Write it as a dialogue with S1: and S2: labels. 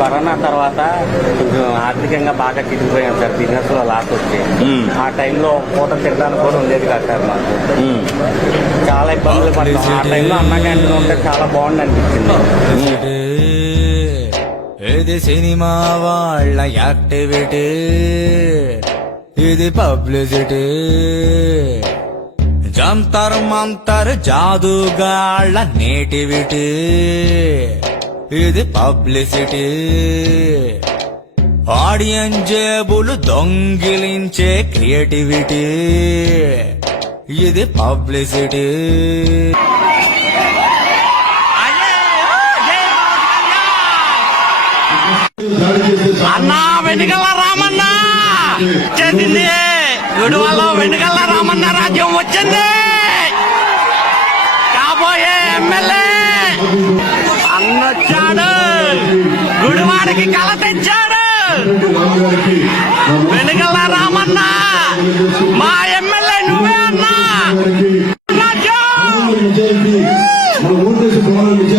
S1: corona తర్వాత కొంచెం ఆర్థికంగా బాగా చిరిగిపోయాం సార్ బిజినెస్ లో లాస్ వచ్చి ఆ టైంలో పూట తినడానికి కూడా ఉండేది కాదు సార్ మాకు చాలా ఇబ్బందులు పడ్డాం ఆ టైంలో అన్న క్యాంటీన్ ఉంటే చాలా బాగుంది అనిపించింది
S2: ఇది సినిమా వాళ్ళ యాక్టివిటీ ఇది పబ్లిసిటీ జంతర్ మంతర్ జాదుగాళ్ళ నేటివిటీ ఇది పబ్లిసిటీ ఆడియన్ జేబులు దొంగిలించే క్రియేటివిటీ ఇది పబ్లిసిటీ
S3: అన్నా వెనుకల రామన్న విడువల వెనుకల రామన్న రాజ్యం వచ్చింది కాబోయే ఎమ్మెల్యే వచ్చాడు గుడివాడికి కళ తెచ్చాడు వెనుకల రామన్న మా ఎమ్మెల్యే నువ్వే అన్నా మన ఊరిదేశ